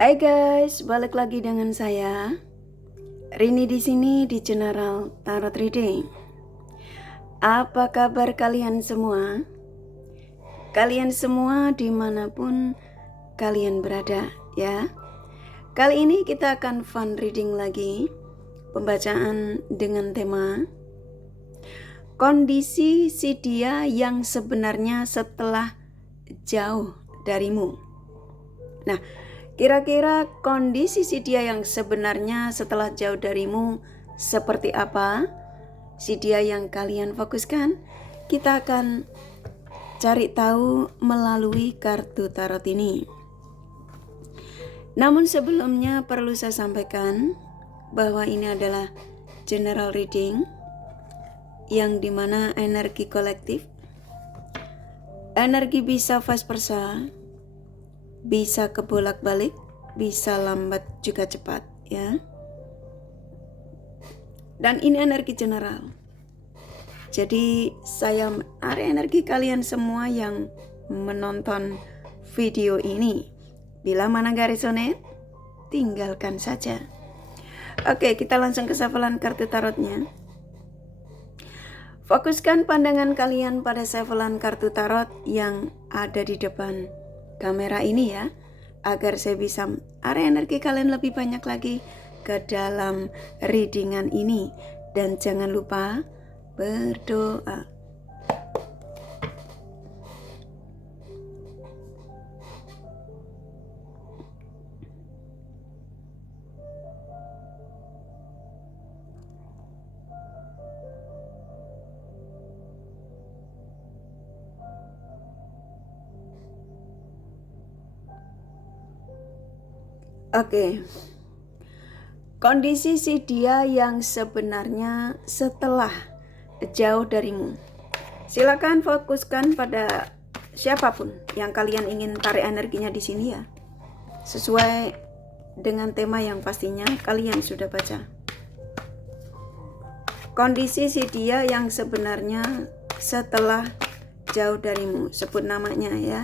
Hai guys, balik lagi dengan saya Rini di sini di General Tarot Reading. Apa kabar kalian semua? Kalian semua dimanapun kalian berada ya. Kali ini kita akan fun reading lagi. Pembacaan dengan tema kondisi si dia yang sebenarnya setelah jauh darimu. Nah, kira-kira kondisi si dia yang sebenarnya setelah jauh darimu seperti apa? Si dia yang kalian fokuskan, kita akan cari tahu melalui kartu tarot ini. Namun sebelumnya perlu saya sampaikan bahwa ini adalah general reading yang dimana energi kolektif, energi bisa vice versa, bisa kebolak-balik, bisa lambat juga cepat ya. Dan ini energi general. Jadi saya menarik energi kalian semua yang menonton video ini. Bila mana gak resonate, tinggalkan saja. Oke, kita langsung ke shufflean kartu tarotnya. Fokuskan pandangan kalian pada shufflean kartu tarot yang ada di depan kamera ini ya, agar saya bisa menarik energi kalian lebih banyak lagi ke dalam readingan ini. Dan jangan lupa berdoa. Oke. Kondisi si dia yang sebenarnya setelah jauh darimu. Silakan fokuskan pada siapapun yang kalian ingin tarik energinya di sini ya. Sesuai dengan tema yang pastinya kalian sudah baca. Kondisi si dia yang sebenarnya setelah jauh darimu. Sebut namanya ya.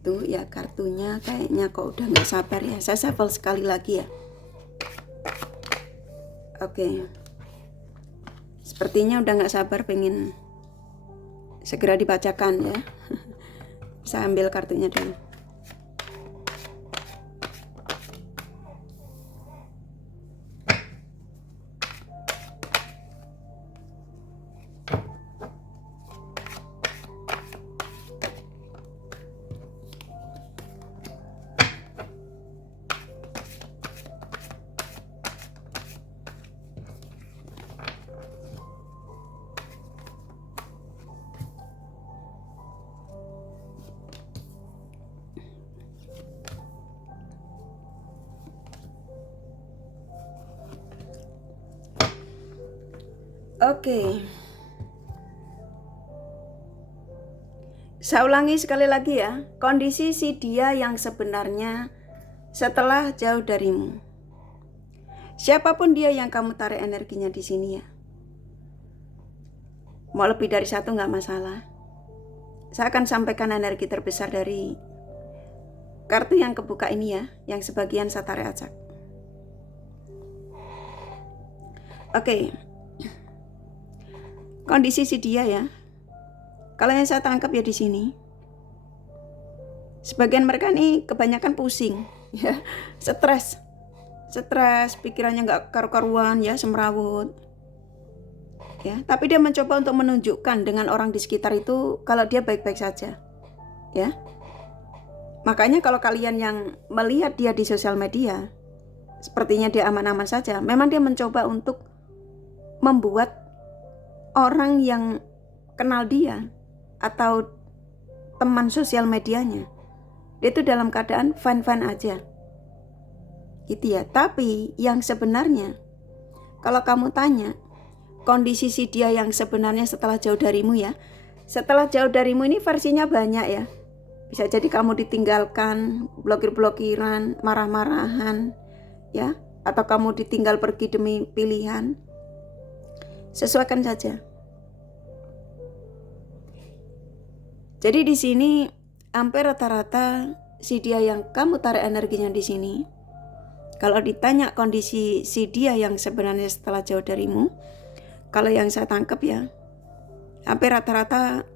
Tuh ya, kartunya kayaknya kok udah nggak sabar ya. Saya shuffle sekali lagi ya. Oke. Sepertinya udah nggak sabar pengen segera dibacakan ya. Saya ambil kartunya dulu. Oke. Saya ulangi sekali lagi ya. Kondisi si dia yang sebenarnya setelah jauh darimu. Siapapun dia yang kamu tarik energinya di sini ya. Mau lebih dari satu nggak masalah. Saya akan sampaikan energi terbesar dari kartu yang kebuka ini ya, yang sebagian saya tarik acak. Oke. Kondisi si dia ya. Kalau yang saya tangkap ya di sini, sebagian mereka nih kebanyakan pusing, ya, stres, pikirannya nggak karu-karuan ya, semrawut, ya. Tapi dia mencoba untuk menunjukkan dengan orang di sekitar itu kalau dia baik-baik saja, ya. Makanya kalau kalian yang melihat dia di sosial media, sepertinya dia aman-aman saja. Memang dia mencoba untuk membuat orang yang kenal dia atau teman sosial medianya, dia itu dalam keadaan fine-fine aja. Gitu ya. Tapi yang sebenarnya, kalau kamu tanya, kondisi si dia yang sebenarnya setelah jauh darimu ya. Setelah jauh darimu ini versinya banyak ya. Bisa jadi kamu ditinggalkan, blokir-blokiran, marah-marahan, ya. Atau kamu ditinggal pergi demi pilihan. Sesuaikan saja. Jadi di sini hampir rata-rata si dia yang kamu tarik energinya di sini, kalau ditanya kondisi si dia yang sebenarnya setelah jauh darimu, kalau yang saya tangkap ya, hampir rata-rata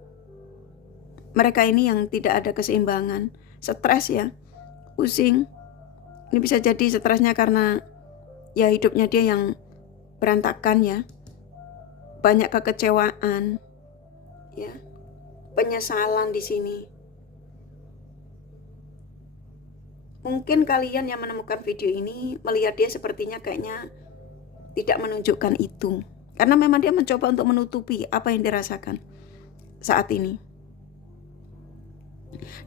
mereka ini yang tidak ada keseimbangan, stres ya, pusing. Ini bisa jadi stresnya karena ya hidupnya dia yang berantakan ya, banyak kekecewaan, ya, penyesalan di sini. Mungkin kalian yang menemukan video ini melihat dia sepertinya kayaknya tidak menunjukkan itu. Karena memang dia mencoba untuk menutupi apa yang dirasakan saat ini.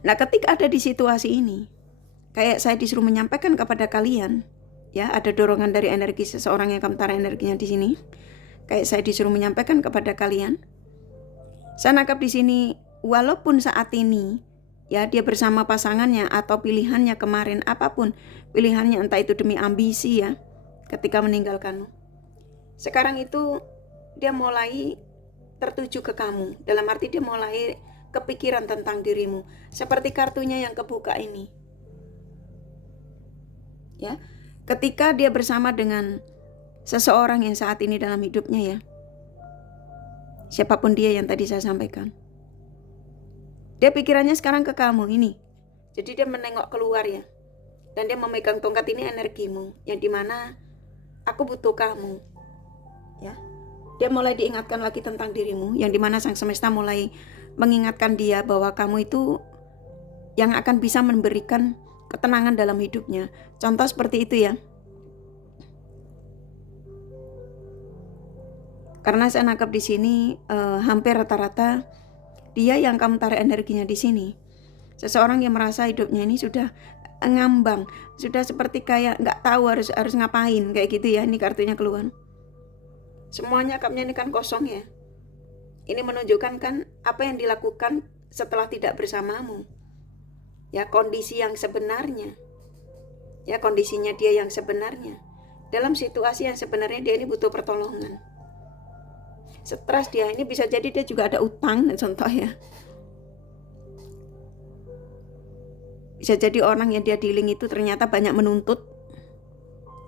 Nah, ketika ada di situasi ini, kayak saya disuruh menyampaikan kepada kalian, ya, ada dorongan dari energi seseorang yang kamu tarik energinya di sini. Kayak saya disuruh menyampaikan kepada kalian. Saya nangkap di sini, walaupun saat ini ya dia bersama pasangannya atau pilihannya kemarin apapun, pilihannya entah itu demi ambisi ya, ketika meninggalkanmu. Sekarang itu dia mulai tertuju ke kamu, dalam arti dia mulai kepikiran tentang dirimu, seperti kartunya yang kebuka ini. Ya, ketika dia bersama dengan seseorang yang saat ini dalam hidupnya ya, siapapun dia yang tadi saya sampaikan, dia pikirannya sekarang ke kamu ini. Jadi dia menengok keluar ya, dan dia memegang tongkat ini energimu, yang dimana aku butuh kamu ya. Dia mulai diingatkan lagi tentang dirimu, yang dimana sang semesta mulai mengingatkan dia bahwa kamu itu yang akan bisa memberikan ketenangan dalam hidupnya. Contoh seperti itu ya. Karena saya nangkap di sini hampir rata-rata dia yang kamu tarik energinya di sini. Seseorang yang merasa hidupnya ini sudah ngambang, sudah seperti kayak nggak tahu harus ngapain kayak gitu ya. Ini kartunya keluar. Semuanya kapnya ini kan kosong ya. Ini menunjukkan kan apa yang dilakukan setelah tidak bersamamu. Ya, kondisi yang sebenarnya. Ya, kondisinya dia yang sebenarnya. Dalam situasi yang sebenarnya dia ini butuh pertolongan. Stres dia ini bisa jadi dia juga ada utang dan contoh ya. Bisa jadi orang yang dia dealing itu ternyata banyak menuntut.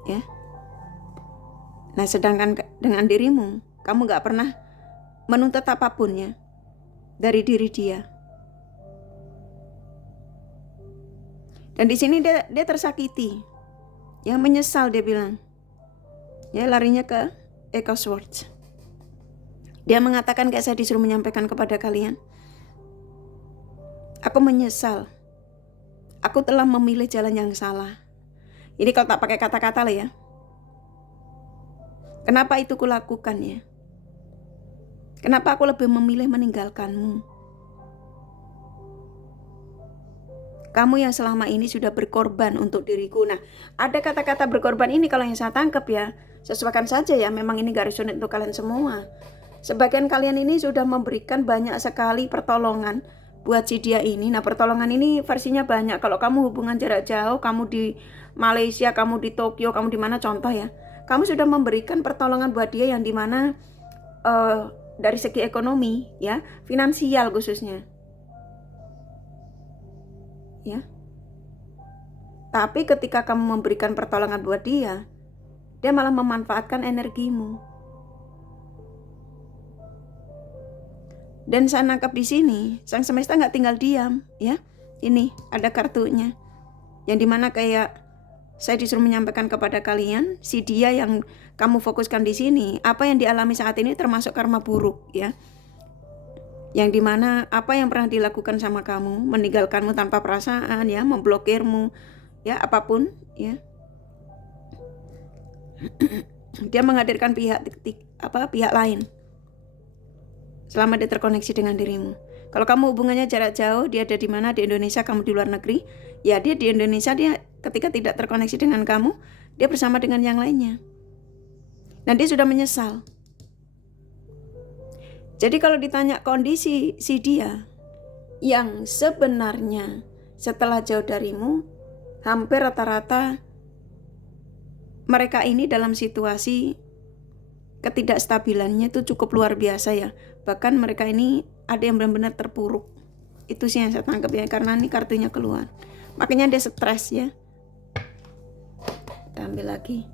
Ya. Nah, sedangkan dengan dirimu, kamu gak pernah menuntut apapun ya dari diri dia. Dan di sini dia tersakiti. Ya, menyesal dia bilang. Ya, larinya ke Echo Swords. Dia mengatakan kayak saya disuruh menyampaikan kepada kalian. Aku menyesal. Aku telah memilih jalan yang salah. Ini kalau tak pakai kata-kata lah ya. Kenapa itu kulakukan ya? Kenapa aku lebih memilih meninggalkanmu? Kamu yang selama ini sudah berkorban untuk diriku. Nah, ada kata-kata berkorban ini kalau yang saya tangkap ya. Sesuaikan saja ya, memang ini gak resonate untuk kalian semua. Sebagian kalian ini sudah memberikan banyak sekali pertolongan buat si dia ini. Nah, pertolongan ini versinya banyak. Kalau kamu hubungan jarak jauh, kamu di Malaysia, kamu di Tokyo, kamu di mana contoh ya. Kamu sudah memberikan pertolongan buat dia yang dimana dari segi ekonomi ya, finansial khususnya. Ya. Tapi ketika kamu memberikan pertolongan buat dia malah memanfaatkan energimu. Dan saya nangkap di sini, sang semesta nggak tinggal diam, ya. Ini ada kartunya, yang dimana kayak saya disuruh menyampaikan kepada kalian, si dia yang kamu fokuskan di sini, apa yang dialami saat ini termasuk karma buruk, ya. Yang dimana apa yang pernah dilakukan sama kamu, meninggalkanmu tanpa perasaan, ya, memblokirmu, ya, apapun, ya. Dia menghadirkan pihak lain selama dia terkoneksi dengan dirimu. Kalau kamu hubungannya jarak jauh, dia ada di mana? Di Indonesia, kamu di luar negeri. Ya dia di Indonesia, dia ketika tidak terkoneksi dengan kamu, dia bersama dengan yang lainnya. Dan dia sudah menyesal. Jadi kalau ditanya kondisi si dia yang sebenarnya setelah jauh darimu, hampir rata-rata mereka ini dalam situasi ketidakstabilannya itu cukup luar biasa ya. Bahkan mereka ini ada yang benar-benar terpuruk. Itu sih yang saya tangkap ya, karena ini kartunya keluar. Makanya dia stres ya. Kita ambil lagi.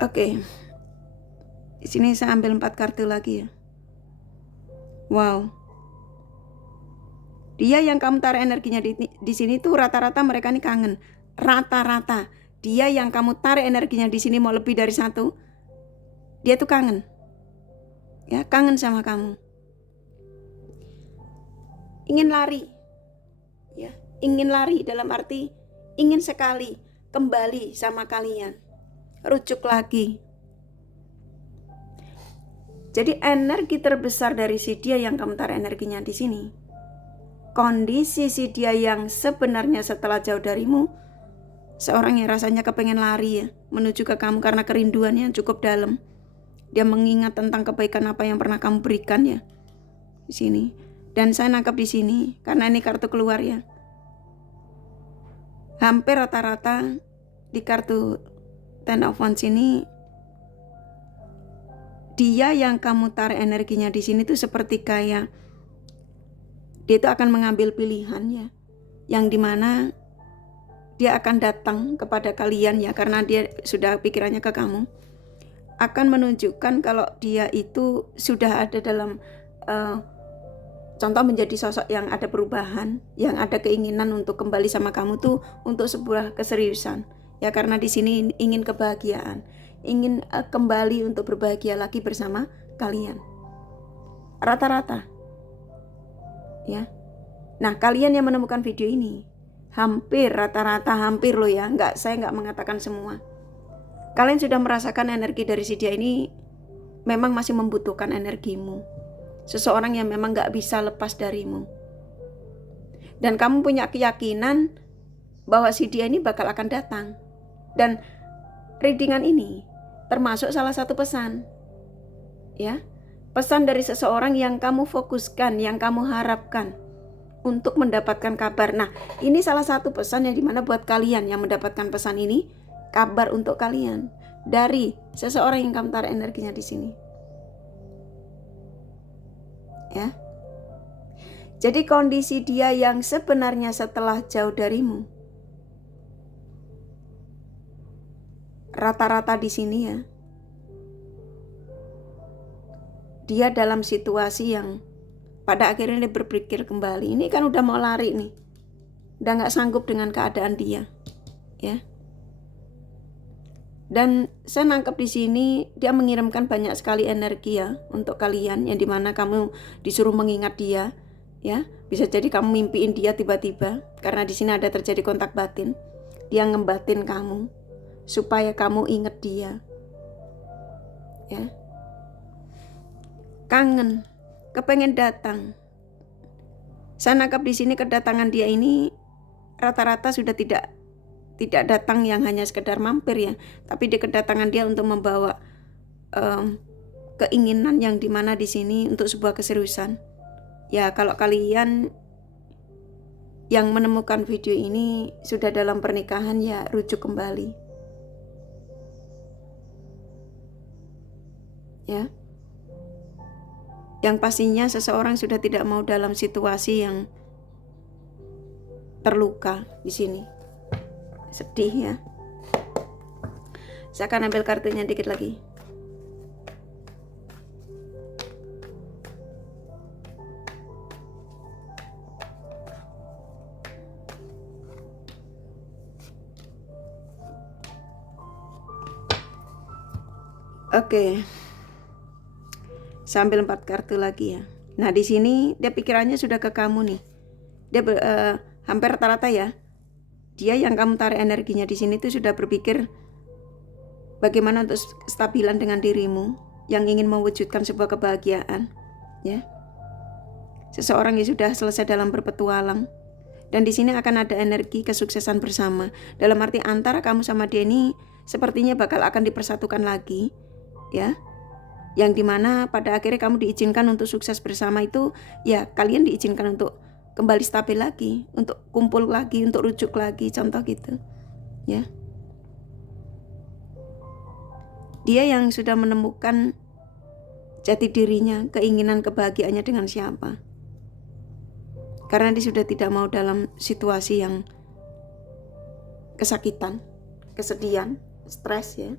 Oke. Di sini saya ambil 4 kartu lagi ya. Wow. Dia yang kamu taruh energinya di sini tuh rata-rata mereka nih kangen. Rata-rata. Dia yang kamu taruh energinya di sini mau lebih dari 1. Dia tuh kangen. Ya, kangen sama kamu. Ingin lari. Ya, ingin lari dalam arti ingin sekali kembali sama kalian. Rujuk lagi. Jadi energi terbesar dari si dia yang kamu taruh energinya di sini. Kondisi si dia yang sebenarnya setelah jauh darimu, seorang yang rasanya kepengen lari ya, menuju ke kamu karena kerinduannya yang cukup dalam. Dia mengingat tentang kebaikan apa yang pernah kamu berikan ya di sini. Dan saya nangkap di sini karena ini kartu keluar ya. Hampir rata-rata di kartu Ten of Wands ini, dia yang kamu taruh energinya di sini tuh seperti kayak dia itu akan mengambil pilihan ya, yang dimana dia akan datang kepada kalian ya, karena dia sudah pikirannya ke kamu, akan menunjukkan kalau dia itu sudah ada dalam contoh menjadi sosok yang ada perubahan, yang ada keinginan untuk kembali sama kamu tuh untuk sebuah keseriusan ya, karena di sini ingin kebahagiaan, ingin kembali untuk berbahagia lagi bersama kalian. Rata-rata ya. Nah, kalian yang menemukan video ini hampir rata-rata, hampir loh ya, saya nggak mengatakan semua. Kalian sudah merasakan energi dari si dia ini memang masih membutuhkan energimu. Seseorang yang memang nggak bisa lepas darimu. Dan kamu punya keyakinan bahwa si dia ini bakal akan datang. Dan readingan ini termasuk salah satu pesan ya, pesan dari seseorang yang kamu fokuskan, yang kamu harapkan untuk mendapatkan kabar. Nah, ini salah satu pesan yang dimana buat kalian yang mendapatkan pesan ini, kabar untuk kalian dari seseorang yang kamu taruh energinya di sini ya. Jadi kondisi dia yang sebenarnya setelah jauh darimu, rata-rata di sini ya, dia dalam situasi yang pada akhirnya dia berpikir kembali. Ini kan udah mau lari nih, udah gak sanggup dengan keadaan dia ya. Dan saya nangkep di sini dia mengirimkan banyak sekali energi ya untuk kalian, yang dimana kamu disuruh mengingat dia ya. Bisa jadi kamu mimpiin dia tiba-tiba, karena di sini ada terjadi kontak batin. Dia ngembatin kamu supaya kamu inget dia ya. Kangen, kepengen datang. Saya nangkap di sini kedatangan dia ini rata-rata sudah tidak datang yang hanya sekedar mampir ya, tapi di kedatangan dia untuk membawa keinginan yang dimana di sini untuk sebuah keseriusan. Ya, kalau kalian yang menemukan video ini sudah dalam pernikahan ya, rujuk kembali. Ya. Yang pastinya seseorang sudah tidak mau dalam situasi yang terluka di sini. Sedih ya. Saya akan ambil kartunya dikit lagi. Oke. Saya ambil 4 kartu lagi ya. Nah di sini dia pikirannya sudah ke kamu nih. Dia hampir rata-rata ya. Dia yang kamu tarik energinya di sini tuh sudah berpikir bagaimana untuk stabilan dengan dirimu, yang ingin mewujudkan sebuah kebahagiaan, ya. Seseorang yang sudah selesai dalam berpetualang, dan di sini akan ada energi kesuksesan bersama. Dalam arti antara kamu sama dia ini sepertinya bakal akan dipersatukan lagi, ya. Yang dimana pada akhirnya kamu diizinkan untuk sukses bersama itu, ya kalian diizinkan untuk kembali stabil lagi, untuk kumpul lagi, untuk rujuk lagi, contoh gitu, ya. Dia yang sudah menemukan jati dirinya, keinginan kebahagiaannya dengan siapa. Karena dia sudah tidak mau dalam situasi yang kesakitan, kesedihan, stres ya.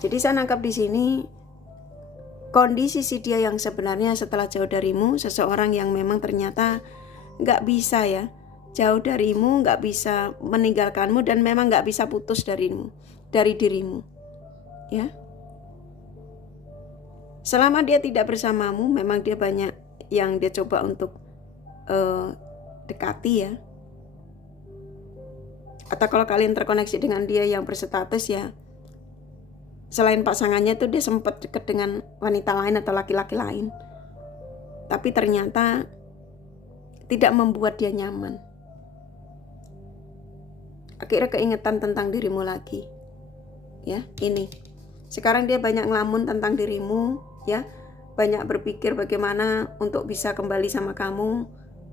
Jadi saya nangkap di sini kondisi si dia yang sebenarnya setelah jauh darimu, seseorang yang memang ternyata nggak bisa ya, jauh darimu, nggak bisa meninggalkanmu, dan memang nggak bisa putus dari dirimu, ya. Selama dia tidak bersamamu, memang dia banyak yang dia coba untuk dekati ya. Atau kalau kalian terkoneksi dengan dia yang berstatus ya, selain pasangannya tuh dia sempat dekat dengan wanita lain atau laki-laki lain. Tapi ternyata tidak membuat dia nyaman. Akhirnya keingetan tentang dirimu lagi. Ya, ini. Sekarang dia banyak ngelamun tentang dirimu, ya. Banyak berpikir bagaimana untuk bisa kembali sama kamu.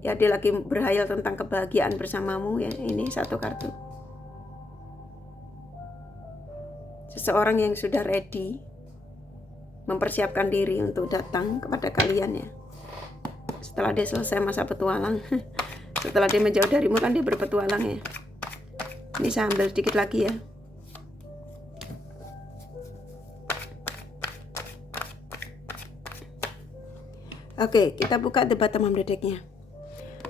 Ya, dia lagi berhayal tentang kebahagiaan bersamamu ya. Ini satu kartu. Seseorang yang sudah ready, mempersiapkan diri untuk datang kepada kalian ya. Setelah dia selesai masa petualang, setelah dia menjauh darimu kan dia berpetualang ya. Ini saya ambil sedikit lagi ya. Oke, kita buka the bottom of the deck-nya.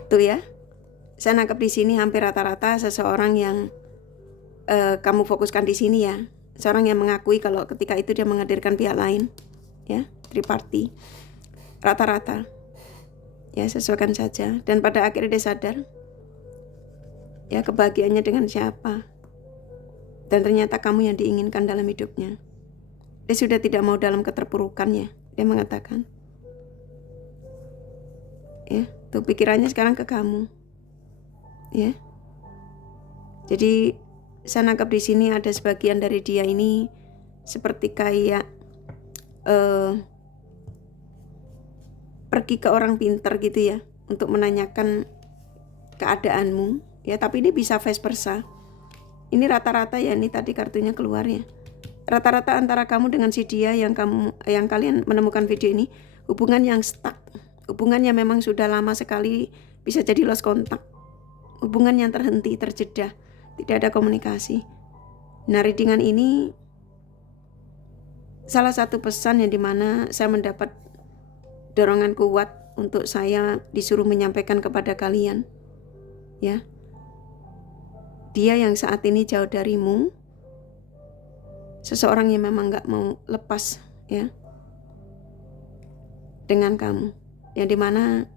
Tuh ya. Saya nangkap di sini hampir rata-rata seseorang yang kamu fokuskan di sini ya. Seorang yang mengakui kalau ketika itu dia menghadirkan pihak lain, ya, triparty, rata-rata, ya sesuaikan saja. Dan pada akhirnya dia sadar, ya kebahagiaannya dengan siapa, dan ternyata kamu yang diinginkan dalam hidupnya. Dia sudah tidak mau dalam keterpurukannya, dia mengatakan, ya, tuh pikirannya sekarang ke kamu, ya. Jadi saya nangkap di sini ada sebagian dari dia ini seperti kayak pergi ke orang pintar gitu ya, untuk menanyakan keadaanmu ya, tapi ini bisa vice versa. Ini rata-rata ya, ini tadi kartunya keluar ya. Rata-rata antara kamu dengan si dia yang kalian menemukan video ini, hubungan yang stuck, hubungan yang memang sudah lama sekali, bisa jadi lost contact, hubungan yang terhenti, terjeda, tidak ada komunikasi. Nah, readingan ini salah satu pesan yang dimana saya mendapat dorongan kuat untuk saya disuruh menyampaikan kepada kalian, ya. Dia yang saat ini jauh darimu, seseorang yang memang gak mau lepas ya dengan kamu, yang dimana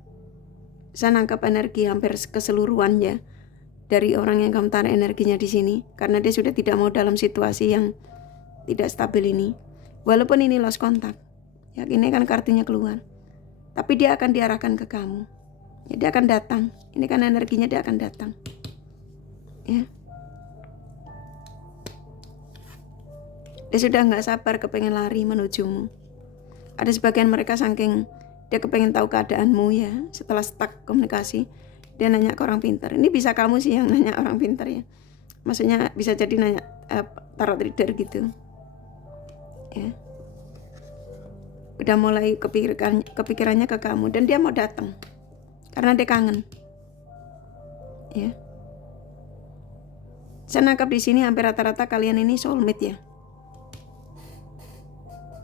saya nangkap energi hampir keseluruhan ya dari orang yang kamu tarik energinya di sini, karena dia sudah tidak mau dalam situasi yang tidak stabil ini. Walaupun ini lost contact, ya ini kan kartunya keluar, tapi dia akan diarahkan ke kamu. Ya, dia akan datang. Ini kan energinya, dia akan datang. Ya. Dia sudah nggak sabar kepengen lari menujumu. Ada sebagian mereka saking dia kepengen tahu keadaanmu ya, setelah stuck komunikasi. Dia nanya ke orang pintar. Ini bisa kamu sih yang nanya orang pintar ya. Maksudnya bisa jadi nanya tarot reader gitu. Ya. Udah mulai kepikirannya ke kamu, dan dia mau datang karena dia kangen. Ya. Saya nangkap di sini hampir rata-rata kalian ini soulmate ya.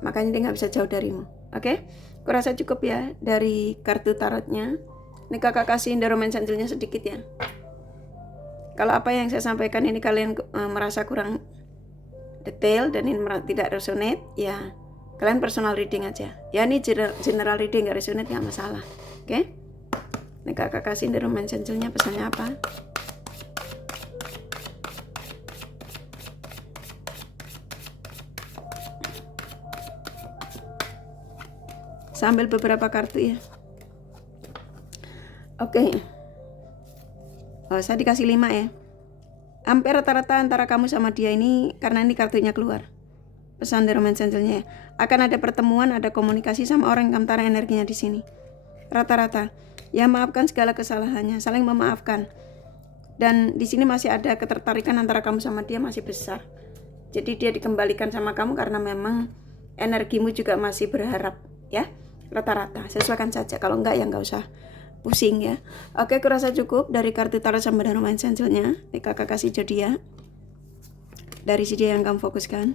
Makanya dia nggak bisa jauh darimu. Oke? Kurasa cukup ya dari kartu tarotnya. Ini kakak kasih romance angelnya sedikit ya. Kalau apa yang saya sampaikan ini kalian merasa kurang detail dan ini tidak resonate, ya Kalian personal reading aja. Ya ini general reading, gak resonate gak masalah. Oke? Ini kakak kasih The Romance Angel-nya pesannya apa? Sambil beberapa kartu ya. Oke. Oh, saya dikasih 5 ya. Hampir rata-rata antara kamu sama dia ini, karena ini kartunya keluar. Pesan The Romance Angel-nya ya. Akan ada pertemuan, ada komunikasi sama orang yang kamu taruh energinya di sini. Rata-rata. Ya maafkan segala kesalahannya, saling memaafkan. Dan di sini masih ada ketertarikan antara kamu sama dia masih besar. Jadi dia dikembalikan sama kamu karena memang energimu juga masih berharap ya. Rata-rata. Sesuaikan saja. Kalau enggak ya enggak usah pusing ya. Oke, kurasa cukup dari kartu tarot sama The Romance Angel-nya. Ini kakak kasih zodiak. Dari zodiak yang kamu fokuskan.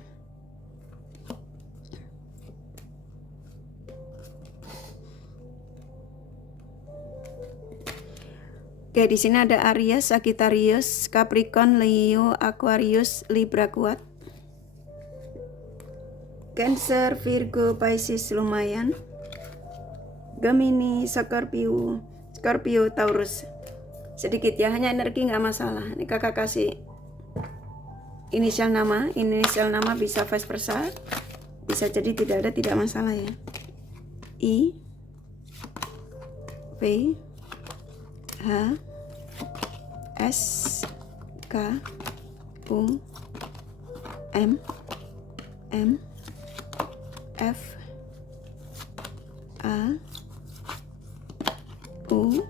Oke, di sini ada Aries, Sagittarius, Capricorn, Leo, Aquarius, Libra kuat. Cancer, Virgo, Pisces lumayan. Gemini, Scorpio, Taurus. Sedikit ya, hanya energi nggak masalah. Ini kakak kasih inisial nama bisa vice versa. Bisa jadi tidak ada, tidak masalah ya. I, P, H, S, K, U, M, F, A, U,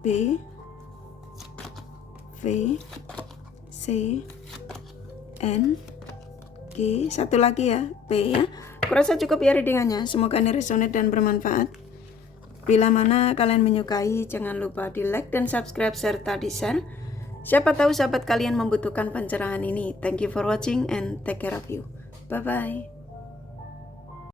B, V, C, N, G, satu lagi ya, P ya. Kurasa cukup ya readingannya. Semoga ini resonate dan bermanfaat. Bila mana kalian menyukai, jangan lupa di like dan subscribe serta di share. Siapa tahu sahabat kalian membutuhkan pencerahan ini. Thank you for watching and take care of you. Bye bye.